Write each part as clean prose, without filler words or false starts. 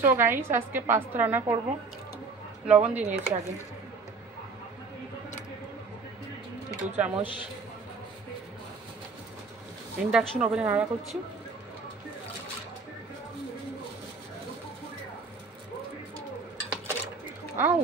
So guys আজকে pasta রান্না করব। লবণ দিয়ে নিয়েছি আগে 2 চামচ। ইন্ডাকশন ওভেনে রান্না করছি। আউ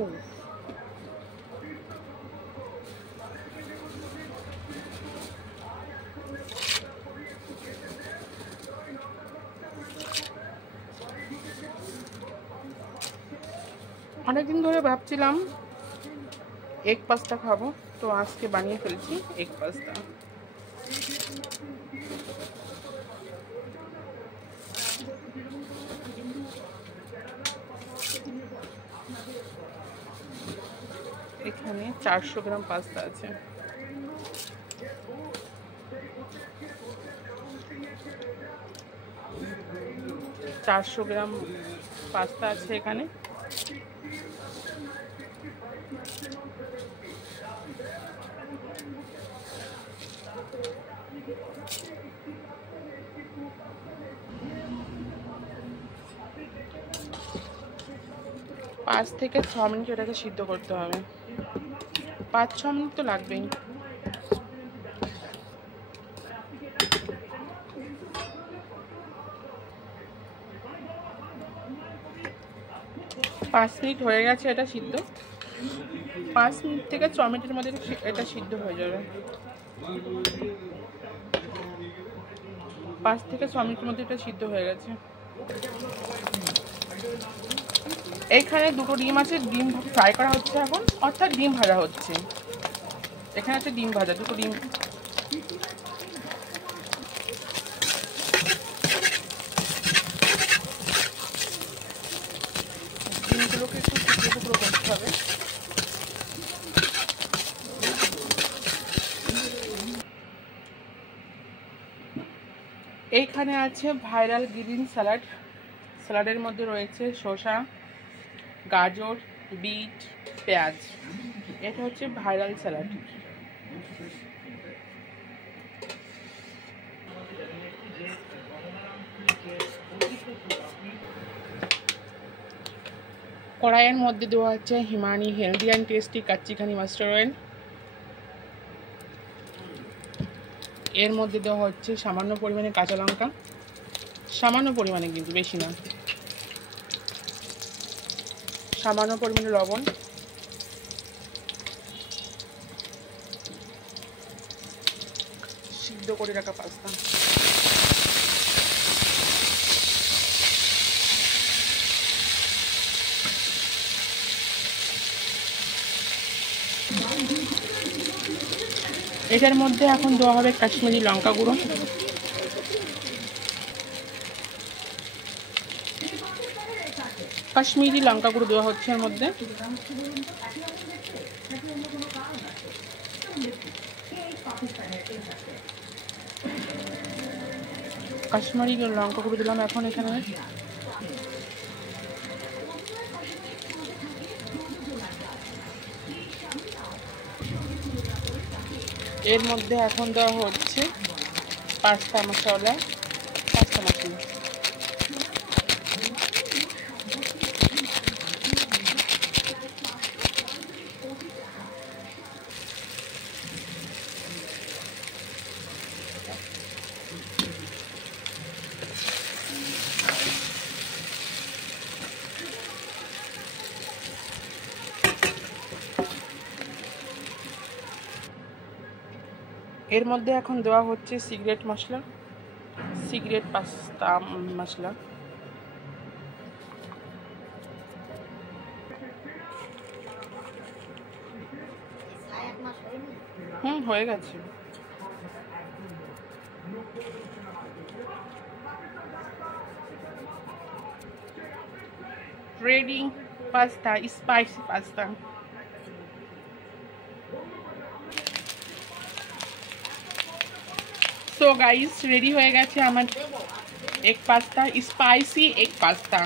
অনেকদিন ধরে ভাবছিলাম এগ পাস্তা খাবো, তো আজকে বানিয়ে ফেলছি এগ পাস্তা। এখানে 400 গ্রাম পাস্তা আছে। এখানে পাঁচ থেকে 6 মিনিট এটাকে সিদ্ধ করতে হবে। 5-6 মিনিট তো লাগবেই। পাঁচ মিনিট হয়ে গেছে এটা সিদ্ধ। 5 মিনিট থেকে 6 মিনিটের মধ্যে এটা সিদ্ধ হয়ে যাবে। 5 থেকে 6 মিনিটের মধ্যে এটা সিদ্ধ হয়ে গেছে। এইখানে 2টো ডিম আছে, ডিম ফ্রাই করা হচ্ছে এখন, অর্থাৎ ডিম ভাজা হচ্ছে। এখানে আছে ডিম ভাজা, 2টো ডিম। ডিমগুলোকে একটু টুকরো টুকরো করতে হবে। এইখানে আছে ভাইরাল গ্রিন স্যালাড। স্যালাডের মধ্যে রয়েছে শসা, গাজর, বিট, পেঁয়াজ। এটা হচ্ছে ভাইরাল স্যালাড। কড়াইয়ের মধ্যে দেওয়া হচ্ছে Himani healthy and tasty Kacchi Ghani mustard oil. এর মধ্যে দেওয়া হচ্ছে সামান্য পরিমাণে কাঁচা লঙ্কা, সামান্য পরিমাণে কিন্তু বেশি না, সামান্য পরিমাণে লবণ, সিদ্ধ করে রাখা পাস্তা। এটার মধ্যে এখন দেওয়া হবে কাশ্মীরি লঙ্কা গুঁড়ো, দেওয়া হচ্ছে এর মধ্যে। কাশ্মীরি লঙ্কা গুঁড়ো দিলাম এখন এখানে। এর মধ্যে এখন দেওয়া হচ্ছে পাস্তা মশলা। এর মধ্যে এখন দেওয়া হচ্ছে সিক্রেট পাস্তা মশলা। হয়ে গেছে। Ready pasta, spicy pasta. So guys ready হয়ে গেছে আমার egg pasta, spicy egg pasta.